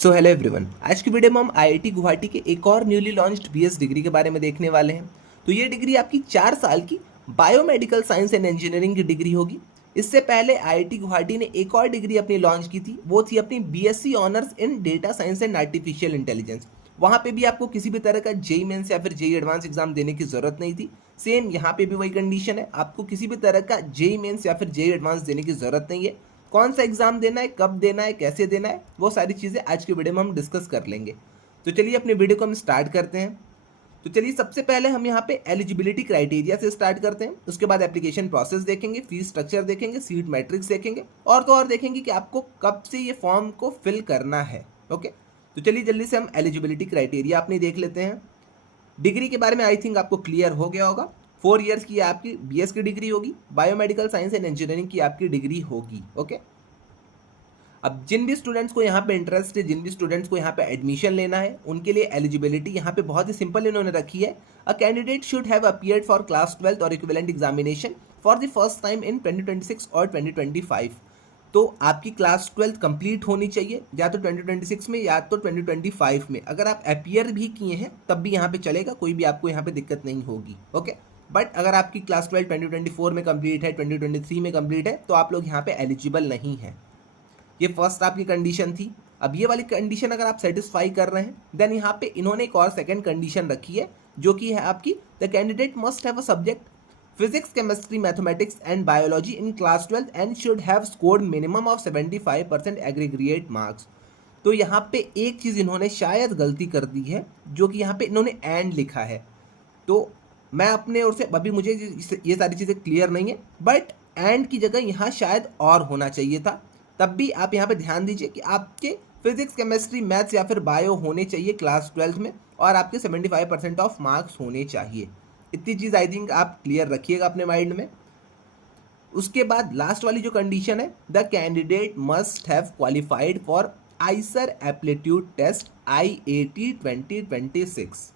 So hello everyone, आज की video में हम आईआईटी गुवाहाटी के एक और न्यूली लॉन्च्ड बीएस डिग्री के बारे में देखने वाले हैं। तो ये डिग्री आपकी 4 साल की बायोमेडिकल साइंस एंड इंजीनियरिंग की डिग्री होगी। इससे पहले आईआईटी गुवाहाटी ने एक और डिग्री अपनी लॉन्च की थी, वो थी अपनी BSc honours in data science and artificial intelligence. वहाँ पे भी आपको किसी भी तरह का जेई मेंस या फिर जेई एडवांस एग्जाम देने की जरूरत नहीं थी। सेम यहाँ पे भी वही कंडीशन है, आपको किसी भी तरह का जेई मेंस या फिर जेई एडवांस देने की जरूरत नहीं है। कौन सा एग्जाम देना है, कब देना है, कैसे देना है, वो सारी चीज़ें आज की वीडियो में हम डिस्कस कर लेंगे। तो चलिए अपने वीडियो को हम स्टार्ट करते हैं। तो चलिए सबसे पहले हम यहाँ पे एलिजिबिलिटी क्राइटेरिया से स्टार्ट करते हैं। उसके बाद एप्लीकेशन प्रोसेस देखेंगे, फीस स्ट्रक्चर देखेंगे, सीट मैट्रिक्स देखेंगे और तो और देखेंगे कि आपको कब से ये फॉर्म को फिल करना है। ओके, तो चलिए जल्दी से हम एलिजिबिलिटी क्राइटेरिया अपनी देख लेते हैं। डिग्री के बारे में आई थिंक आपको क्लियर हो गया होगा। 4 ईयर्स की आपकी बीएस की डिग्री होगी, बायोमेडिकल साइंस एंड इंजीनियरिंग की आपकी डिग्री होगी। ओके, अब जिन भी स्टूडेंट्स को यहाँ पे इंटरेस्ट है, जिन भी स्टूडेंट्स को यहाँ पे एडमिशन लेना है, उनके लिए एलिजिबिलिटी यहाँ पे बहुत ही सिंपल इन्होंने रखी है। A candidate should have appeared for class 12 और equivalent examination for the first time in 2026 और 2025। तो आपकी क्लास 12 कंप्लीट होनी चाहिए, या तो 2026 में या तो 2025 में। अगर आप अपीयर भी किए हैं तब भी यहाँ पे चलेगा, कोई भी आपको यहाँ पे दिक्कत नहीं होगी। ओके, बट अगर आपकी क्लास 12 2024 में कंप्लीट है, 2023 में कंप्लीट है, तो आप लोग यहाँ पे एलिजिबल नहीं है। ये फर्स्ट आपकी कंडीशन थी। अब ये वाली कंडीशन अगर आप सेटिस्फाई कर रहे हैं, देन यहाँ पे इन्होंने एक और सेकंड कंडीशन रखी है, जो कि है आपकी the candidate must have a subject physics, chemistry, mathematics and biology in class 12 and should have scored minimum of 75% aggregate marks. तो यहाँ पे एक चीज़ इन्होंने शायद गलती कर दी है, जो कि यहाँ पे इन्होंने एंड लिखा है। तो मैं अपने ओर से, अभी मुझे ये सारी चीज़ें क्लियर नहीं है, बट एंड की जगह यहाँ शायद और होना चाहिए था। तब भी आप यहाँ पे ध्यान दीजिए कि आपके फिजिक्स, केमिस्ट्री, मैथ्स या फिर बायो होने चाहिए क्लास 12 में, और आपके 75% ऑफ मार्क्स होने चाहिए। इतनी चीज़ आई थिंक आप क्लियर रखिएगा अपने माइंड में। उसके बाद लास्ट वाली जो कंडीशन है, the candidate must have qualified for IISER aptitude test IAT 2026।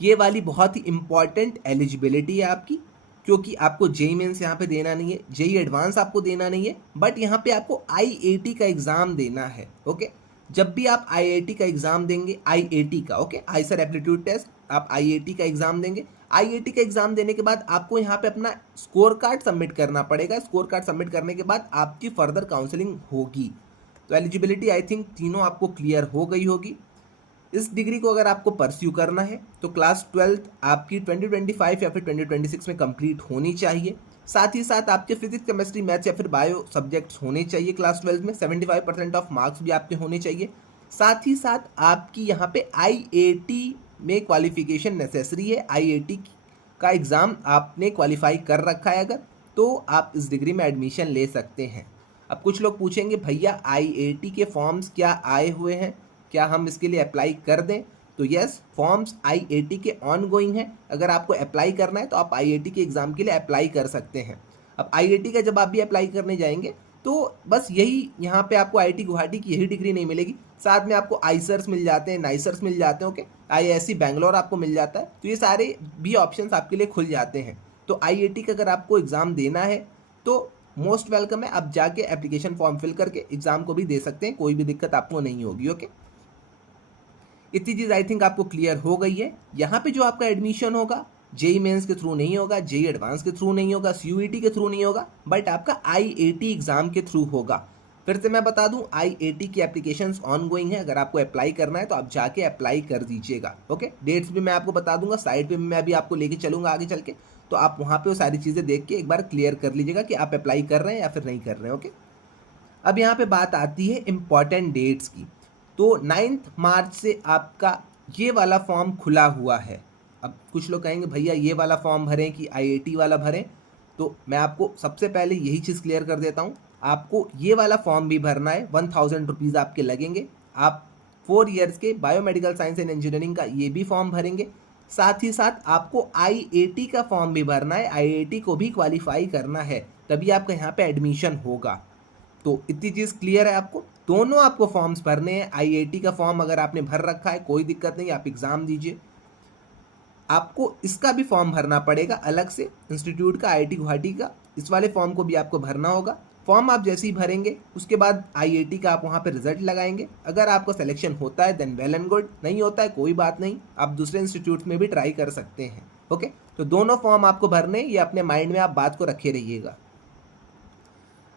ये वाली बहुत ही इंपॉर्टेंट एलिजिबिलिटी है आपकी, क्योंकि आपको जेई मेंस यहाँ पे देना नहीं है, जेई एडवांस आपको देना नहीं है, बट यहाँ पे आपको IAT का एग्जाम देना है। ओके, जब भी आप IAT का एग्जाम देंगे, IAT का, ओके, आइसर एप्टीट्यूड टेस्ट, आप IAT का एग्जाम देंगे। IAT का एग्जाम देने के बाद आपको यहाँ पे अपना स्कोर कार्ड सबमिट करना पड़ेगा। स्कोर कार्ड सबमिट करने के बाद आपकी फर्दर काउंसलिंग होगी। तो एलिजिबिलिटी आई थिंक तीनों आपको क्लियर हो गई होगी। इस डिग्री को अगर आपको परस्यू करना है तो क्लास 12 आपकी 2025 या फिर 2026 में कंप्लीट होनी चाहिए। साथ ही साथ आपके फिजिक्स, केमिस्ट्री, मैथ्स या फिर बायो सब्जेक्ट्स होने चाहिए क्लास 12 में। 75% ऑफ मार्क्स भी आपके होने चाहिए। साथ ही साथ आपकी यहाँ पे IAT में क्वालिफिकेशन नेसेसरी है। IAT का एग्ज़ाम आपने क्वालिफाई कर रखा है अगर, तो आप इस डिग्री में एडमिशन ले सकते हैं। अब कुछ लोग पूछेंगे, भैया IAT के फॉर्म्स क्या आए हुए हैं, क्या हम इसके लिए अप्लाई कर दें? तो यस, फॉर्म्स IAT के ऑन गोइंग हैं। अगर आपको अप्लाई करना है तो आप IAT के एग्ज़ाम के लिए अप्लाई कर सकते हैं। अब IAT का जब आप भी अप्लाई करने जाएंगे तो बस यही, यहाँ पे आपको IIT गुवाहाटी की यही डिग्री नहीं मिलेगी, साथ में आपको आइसर्स मिल जाते हैं, नाइसर्स मिल जाते हैं, ओके, IISc बैंगलोर आपको मिल जाता है। तो ये सारे भी ऑप्शंस आपके लिए खुल जाते हैं। तो IAT का अगर आपको एग्ज़ाम देना है तो मोस्ट वेलकम है, आप जाके एप्लीकेशन फॉर्म फिल करके एग्ज़ाम को भी दे सकते हैं, कोई भी दिक्कत आपको नहीं होगी। ओके, इतनी चीज़ आई थिंक आपको क्लियर हो गई है। यहाँ पे जो आपका एडमिशन होगा, जेई मेंस के थ्रू नहीं होगा, जेई एडवांस के थ्रू नहीं होगा, CUET के थ्रू नहीं होगा, बट आपका IAT एग्जाम के थ्रू होगा। फिर से मैं बता दूं, IAT की एप्लीकेशंस ऑन गोइंग है। अगर आपको अप्लाई करना है तो आप जाके अप्लाई कर दीजिएगा। ओके, डेट्स भी मैं आपको बता दूंगा, साइट पे भी मैं अभी आपको लेके चलूंगा आगे चल के, तो आप वहाँ पे वो सारी चीज़ें देख के एक बार क्लियर कर लीजिएगा कि आप अप्लाई कर रहे हैं या फिर नहीं कर रहे हैं। ओके, अब यहाँ पे बात आती है इम्पॉर्टेंट डेट्स की। तो 9 मार्च से आपका ये वाला फॉर्म खुला हुआ है। अब कुछ लोग कहेंगे, भैया ये वाला फॉर्म भरें कि IAT वाला भरें? तो मैं आपको सबसे पहले यही चीज़ क्लियर कर देता हूँ। आपको ये वाला फॉर्म भी भरना है, 1000 रुपीज़ आपके लगेंगे। आप 4 ईयर्स के बायोमेडिकल साइंस एंड इंजीनियरिंग का ये भी फॉर्म भरेंगे। साथ ही साथ आपको IAT का फॉर्म भी भरना है। IAT को भी क्वालिफाई करना है, तभी आपका यहाँ पे एडमिशन होगा। तो इतनी चीज़ क्लियर है आपको। दोनों आपको फॉर्म्स भरने हैं। IAT का फॉर्म अगर आपने भर रखा है कोई दिक्कत नहीं, आप एग्ज़ाम दीजिए। आपको इसका भी फॉर्म भरना पड़ेगा अलग से, इंस्टीट्यूट का, IIT गुवाहाटी का, इस वाले फॉर्म को भी आपको भरना होगा। फॉर्म आप जैसे ही भरेंगे उसके बाद आईआईटी का आप वहाँ पे रिजल्ट लगाएंगे। अगर आपका सिलेक्शन होता है देन वेल एंड गुड, नहीं होता है कोई बात नहीं, आप दूसरे इंस्टीट्यूट में भी ट्राई कर सकते हैं। ओके, तो दोनों फॉर्म आपको भरने, ये अपने माइंड में आप बात को रखे रहिएगा।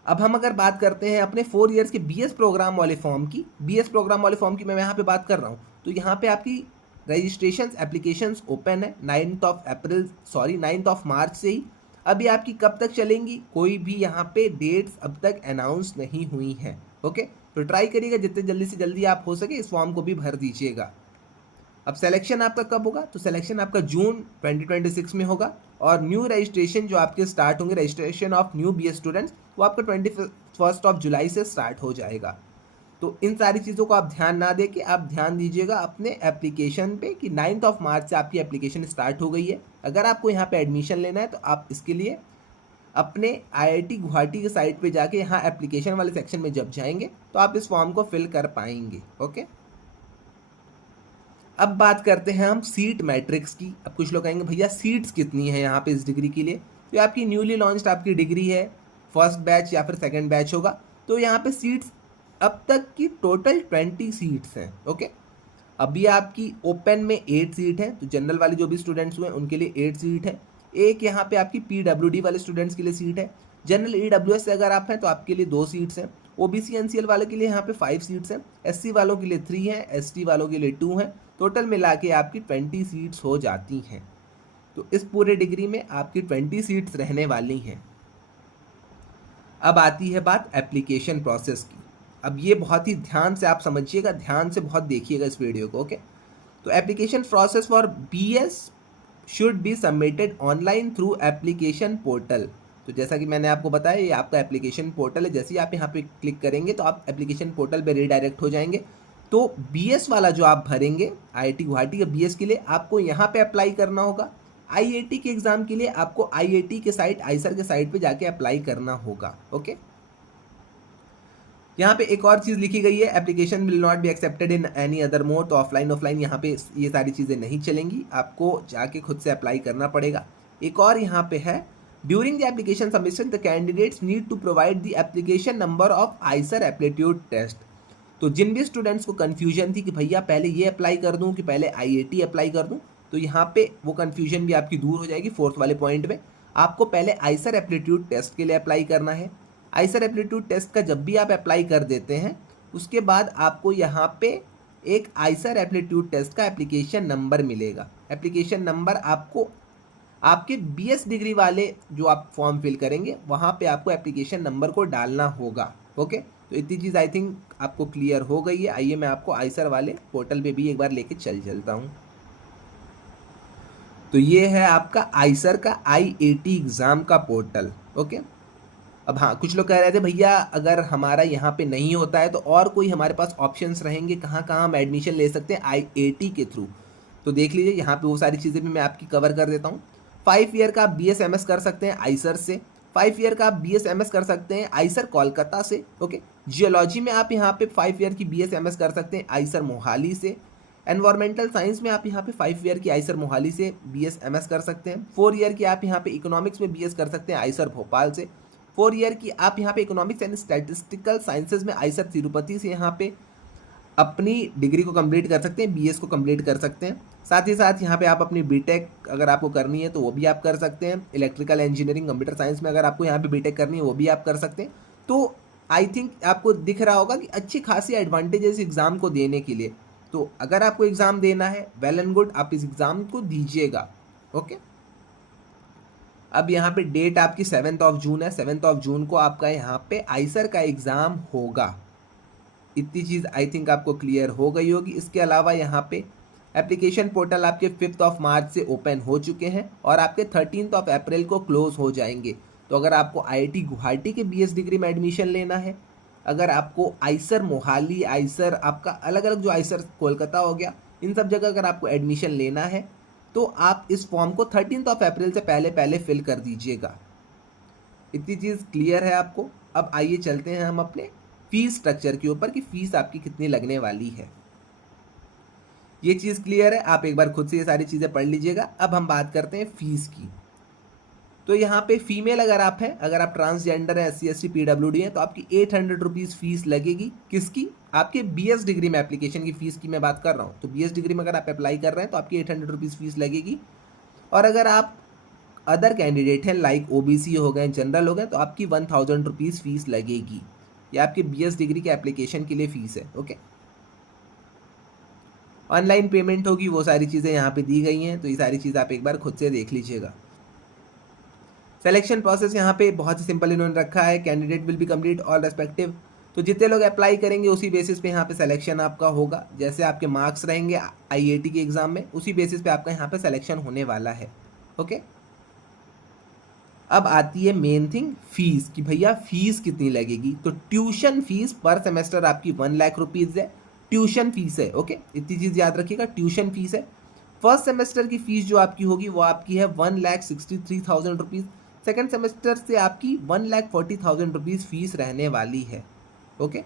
अब हम अगर बात करते हैं अपने 4 इयर्स के बीएस प्रोग्राम वाले फॉर्म की, बीएस प्रोग्राम वाले फॉर्म की मैं यहाँ पे बात कर रहा हूँ, तो यहाँ पे आपकी रजिस्ट्रेशन एप्लीकेशंस ओपन है 9th ऑफ मार्च से ही। अभी आपकी कब तक चलेंगी, कोई भी यहाँ पे डेट्स अब तक अनाउंस नहीं हुई हैं। ओके, तो ट्राई करिएगा जितने जल्दी से जल्दी आप हो सके इस फॉर्म को भी भर दीजिएगा। अब सिलेक्शन आपका कब होगा, तो सिलेक्शन आपका जून 2026 में होगा, और न्यू रजिस्ट्रेशन जो आपके स्टार्ट होंगे, registration of new BS students, वो आपका 21 ऑफ जुलाई से स्टार्ट हो जाएगा। तो इन सारी चीज़ों को आप ध्यान ना दे के आप ध्यान दीजिएगा अपने एप्लीकेशन पे कि 9th ऑफ मार्च से आपकी एप्लीकेशन स्टार्ट हो गई है। अगर आपको यहाँ पे एडमिशन लेना है तो आप इसके लिए अपने आईआईटी गुवाहाटी के साइट पे जाके यहाँ एप्लीकेशन वाले सेक्शन में जब जाएंगे तो आप इस फॉर्म को फिल कर पाएंगे। ओके, अब बात करते हैं हम सीट मैट्रिक्स की। अब कुछ लोग कहेंगे भैया सीट्स कितनी है यहाँ पे इस डिग्री के लिए, तो आपकी न्यूली लॉन्च्ड आपकी डिग्री है, फर्स्ट बैच या फिर सेकंड बैच होगा, तो यहाँ पे सीट्स अब तक की टोटल 20 सीट्स हैं। ओके, अभी आपकी ओपन में 8 सीट है, तो जनरल वाले जो भी स्टूडेंट्स हुए उनके लिए 8 सीट है। एक यहाँ पे आपकी पीडब्ल्यूडी वाले स्टूडेंट्स के लिए सीट है। जनरल ईडब्ल्यूएस से अगर आप हैं तो आपके लिए 2 सीट्स हैं। ओबीसी एनसीएल वालों के लिए यहाँ पे 5 सीट्स हैं। एससी वालों के लिए 3 हैं, एसटी वालों के लिए 2 हैं। टोटल मिला के आपकी 20 सीट्स हो जाती हैं। तो इस पूरे डिग्री में आपकी 20 सीट्स रहने वाली हैं। अब आती है बात एप्लीकेशन प्रोसेस की। अब ये बहुत ही ध्यान से आप समझिएगा, ध्यान से बहुत देखिएगा इस वीडियो को। ओके, तो application process for BS should be submitted online through application portal. तो जैसा कि मैंने आपको बताया ये आपका एप्लीकेशन पोर्टल है। जैसे ही आप यहाँ पे क्लिक करेंगे तो आप एप्लीकेशन पोर्टल पे रीडायरेक्ट हो जाएंगे। तो बीएस वाला जो आप भरेंगे आईआईटी गुवाहाटी के बीएस के लिए आपको यहाँ पे अप्लाई करना होगा। आईआईटी के एग्जाम के लिए आपको आईआईटी के साइट आईसर के साइट पे जाके अप्लाई करना होगा। ओके, यहाँ पे एक और चीज़ लिखी गई है, application will not be accepted in any other mode. तो ऑफलाइन यहाँ पे ये सारी चीज़ें नहीं चलेंगी, आपको जाके खुद से अप्लाई करना पड़ेगा। एक और यहाँ पे है, during the application submission the candidates need to provide the application number of IISER aptitude test. तो जिन भी स्टूडेंट्स को कन्फ्यूजन थी कि भैया पहले ये अप्लाई कर दूँ कि पहले आईआईटी अप्लाई कर दूँ, तो यहाँ पे वो कन्फ्यूजन भी आपकी दूर हो जाएगी। 4th वाले पॉइंट में आपको पहले आईसर एप्टीट्यूड टेस्ट के लिए अप्लाई करना है। आईसर एप्टीट्यूड टेस्ट का जब भी आप अप्लाई कर देते हैं उसके बाद आपको यहाँ पे एक आईसर एप्टीट्यूड टेस्ट का एप्लीकेशन नंबर मिलेगा। एप्लीकेशन नंबर आपको आपके बीएस डिग्री वाले जो आप फॉर्म फिल करेंगे वहाँ पे आपको एप्लीकेशन नंबर को डालना होगा। ओके, तो इतनी चीज़ आई थिंक आपको क्लियर हो गई है। आइए मैं आपको आईसर वाले पोर्टल पे भी एक बार लेके चलता हूँ। तो ये है आपका आईसर का आईएटी एग्ज़ाम का पोर्टल। ओके, अब हाँ, कुछ लोग कह रहे थे भैया अगर हमारा यहाँ पे नहीं होता है तो और कोई हमारे पास ऑप्शंस रहेंगे, कहाँ कहाँ हम एडमिशन ले सकते हैं आईआईटी के थ्रू। तो देख लीजिए यहाँ पे वो सारी चीज़ें भी मैं आपकी कवर कर देता हूँ। 5 ईयर का बीएसएमएस कर सकते हैं आईसर से। 5 ईयर का बीएसएमएस कर सकते हैं आईसर कोलकाता से। ओके, जियोलॉजी में आप यहाँ पे 5 ईयर की बीएसएमएस कर सकते हैं आईसर मोहाली से। एनवायरमेंटल साइंस में आप यहाँ पे 5 ईयर की आईसर मोहाली से बीएसएमएस कर सकते हैं। 4 ईयर की आप यहाँ पे इकोनॉमिक्स में बीएस कर सकते हैं आईसर भोपाल से। 4 ईयर की आप यहाँ पे इकोनॉमिक्स एंड स्टैटिस्टिकल साइंसेज में आईसर तिरुपति से यहाँ पे अपनी डिग्री को कंप्लीट कर सकते हैं, बीएस को कंप्लीट कर सकते हैं। साथ ही साथ यहाँ पे आप अपनी बीटेक अगर आपको करनी है तो वो भी आप कर सकते हैं। इलेक्ट्रिकल इंजीनियरिंग कंप्यूटर साइंस में अगर आपको यहाँ पे बीटेक करनी है वो भी आप कर सकते हैं। तो आई थिंक आपको दिख रहा होगा कि अच्छी खासी एडवांटेजेस एग्ज़ाम को देने के लिए। तो अगर आपको एग्ज़ाम देना है वेल एंड गुड, आप इस एग्ज़ाम को दीजिएगा। ओके, अब यहाँ पे डेट आपकी 7th ऑफ जून है। 7th ऑफ जून को आपका यहाँ पे आईसर का एग्ज़ाम होगा। इतनी चीज़ आई थिंक आपको क्लियर हो गई होगी। इसके अलावा यहाँ पे एप्लीकेशन पोर्टल आपके 5th ऑफ मार्च से ओपन हो चुके हैं और आपके 13th ऑफ अप्रैल को क्लोज हो जाएंगे। तो अगर आपको आईआईटी गुवाहाटी के बीएस डिग्री में एडमिशन लेना है, अगर आपको आईसर मोहाली, आईसर आपका अलग अलग जो आईसर कोलकाता हो गया, इन सब जगह अगर आपको एडमिशन लेना है तो आप इस फॉर्म को 13th ऑफ अप्रैल से पहले फिल कर दीजिएगा। इतनी चीज़ क्लियर है आपको। अब आइए चलते हैं हम अपने फीस स्ट्रक्चर के ऊपर कि फीस आपकी कितनी लगने वाली है। ये चीज़ क्लियर है, आप एक बार खुद से ये सारी चीज़ें पढ़ लीजिएगा। अब हम बात करते हैं फीस की। तो यहाँ पे फीमेल अगर आप हैं, अगर आप ट्रांसजेंडर हैं, SC ST PWD हैं, तो आपकी 800 रुपीज़ फीस लगेगी। किसकी? आपके BS डिग्री में एप्लीकेशन की फ़ीस की मैं बात कर रहा हूँ। तो BS डिग्री में अगर आप अप्लाई कर रहे हैं तो आपकी 800 रुपीज़ फीस लगेगी। और अगर आप अदर कैंडिडेट हैं लाइक OBC हो गए, जनरल हो गए, तो आपकी 1000 रुपीज़ फीस लगेगी। ये आपके BS डिग्री के एप्लीकेशन के लिए फ़ीस है। ओके, ऑनलाइन पेमेंट होगी, वो सारी चीज़ें यहाँ पे दी गई हैं, तो ये सारी चीज़ आप एक बार खुद से देख लीजिएगा। सिलेक्शन प्रोसेस यहाँ पे बहुत ही सिंपल इन्होंने रखा है। Candidate will be complete all respective, तो जितने लोग अप्लाई करेंगे उसी बेसिस पे यहाँ पे सिलेक्शन आपका होगा। जैसे आपके मार्क्स रहेंगे IIT के एग्जाम में, उसी बेसिस पे आपका यहाँ पे सिलेक्शन होने वाला है। ओके, अब आती है मेन थिंग, फीस, कि भैया फीस कितनी लगेगी। तो ट्यूशन फीस पर सेमेस्टर आपकी 1 लाख रुपीज़ है, ट्यूशन फीस है। ओके, इतनी चीज़ याद रखिएगा, ट्यूशन फीस है। फर्स्ट सेमेस्टर की फीस जो आपकी होगी वो आपकी है 1,63,000 रुपीज़। सेकेंड सेमेस्टर से आपकी 1,40,000 रुपीज़ फीस रहने वाली है। ओके,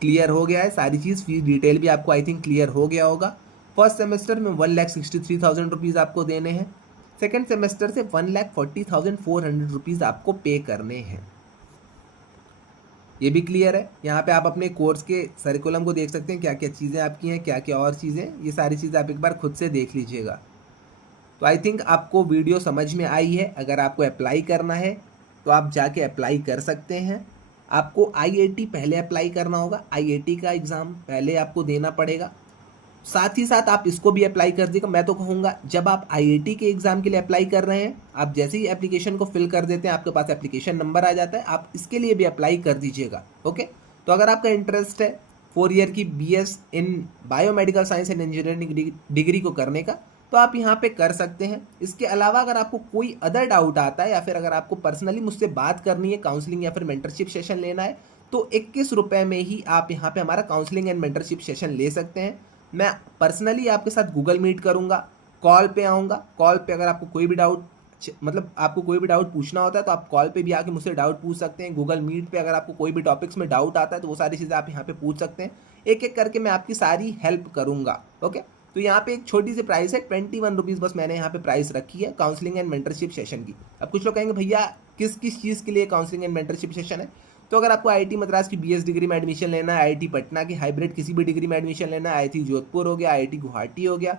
क्लियर हो गया है सारी चीज़, फीस डिटेल भी आपको आई थिंक क्लियर हो गया होगा। फर्स्ट सेमेस्टर में 1,63,000 रुपीज़ आपको देने हैं, सेकेंड सेमेस्टर से 1,40,400 रुपीज़ आपको पे करने हैं। ये भी क्लियर है। यहाँ पे आप अपने कोर्स के सरिकुलम को देख सकते हैं, क्या क्या चीज़ें आपकी हैं, क्या क्या और चीज़ें, ये सारी चीज़ें आप एक बार खुद से देख लीजिएगा। तो आई थिंक आपको वीडियो समझ में आई है। अगर आपको अप्लाई करना है तो आप जाके अप्लाई कर सकते हैं। आपको IIT पहले अप्लाई करना होगा, IIT का एग्ज़ाम पहले आपको देना पड़ेगा। साथ ही साथ आप इसको भी अप्लाई कर दीजिएगा। मैं तो कहूँगा जब आप IIT के एग्ज़ाम के लिए अप्लाई कर रहे हैं, आप जैसे ही एप्लीकेशन को फिल कर देते हैं, आपके पास एप्लीकेशन नंबर आ जाता है, आप इसके लिए भी अप्लाई कर दीजिएगा। ओके, तो अगर आपका इंटरेस्ट है 4 ईयर की BS in biomedical science and engineering degree को करने का, तो आप यहाँ पे कर सकते हैं। इसके अलावा अगर आपको कोई अदर डाउट आता है, या फिर अगर आपको पर्सनली मुझसे बात करनी है, काउंसलिंग या फिर मेंटरशिप सेशन लेना है, तो 21 रुपये में ही आप यहाँ पे हमारा काउंसलिंग एंड मेंटरशिप सेशन ले सकते हैं। मैं पर्सनली आपके साथ गूगल मीट करूँगा, कॉल पे आऊँगा। कॉल पे अगर आपको कोई भी डाउट, मतलब आपको कोई भी डाउट पूछना होता है तो आप कॉल पे भी आके मुझसे डाउट पूछ सकते हैं। गूगल मीट पे अगर आपको कोई भी टॉपिक्स में डाउट आता है तो वो सारी चीज़ें आप यहाँ पे पूछ सकते हैं। एक एक करके मैं आपकी सारी हेल्प करूँगा। ओके, तो यहाँ पे एक छोटी सी प्राइस है 21 रुपीज़, बस मैंने यहाँ पे प्राइस रखी है काउंसलिंग एंड मेंटरशिप सेशन की। अब कुछ लोग कहेंगे भैया किस किस चीज़ के लिए काउंसलिंग एंड मेंटरशिप सेशन है। तो अगर आपको IIT मद्रास की BS डिग्री में एडमिशन लेना है, IIT पटना की हाइब्रिड किसी भी डिग्री में एडमिशन लेना है, IIT जोधपुर हो गया, IIT गुवाहाटी हो गया,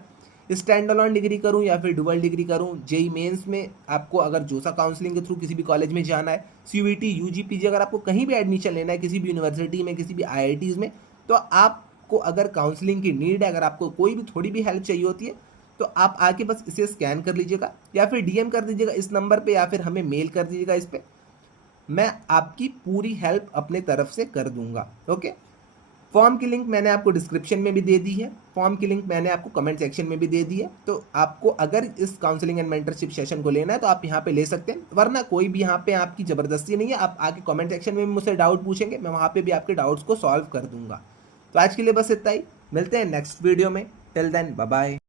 स्टैंड अलोन डिग्री करूं या फिर डुअल डिग्री करूं, JEE मेंस में आपको अगर जोसा काउंसलिंग के थ्रू किसी भी कॉलेज में जाना है, CUET UG PG अगर आपको कहीं भी एडमिशन लेना है, किसी भी यूनिवर्सिटी में, किसी भी IITs में, तो आपको अगर काउंसलिंग की नीड है, अगर आपको कोई भी थोड़ी भी हेल्प चाहिए होती है, तो आप आके बस इसे स्कैन कर लीजिएगा या फिर DM कर दीजिएगा इस नंबर पे, या फिर हमें मेल कर दीजिएगा इस पे। मैं आपकी पूरी हेल्प अपने तरफ से कर दूंगा। ओके, फॉर्म की लिंक मैंने आपको डिस्क्रिप्शन में भी दे दी है, फॉर्म की लिंक मैंने आपको कमेंट सेक्शन में भी दे दी है। तो आपको अगर इस काउंसलिंग एंड मेंटरशिप सेशन को लेना है तो आप यहाँ पे ले सकते हैं, वरना कोई भी यहाँ पे आपकी ज़बरदस्ती नहीं है। आप आके कमेंट सेक्शन में भी मुझसे डाउट पूछेंगे, मैं वहाँ पे भी आपके डाउट्स को सॉल्व कर दूंगा। तो आज के लिए बस इतना ही, मिलते हैं नेक्स्ट वीडियो में। Till then bye bye.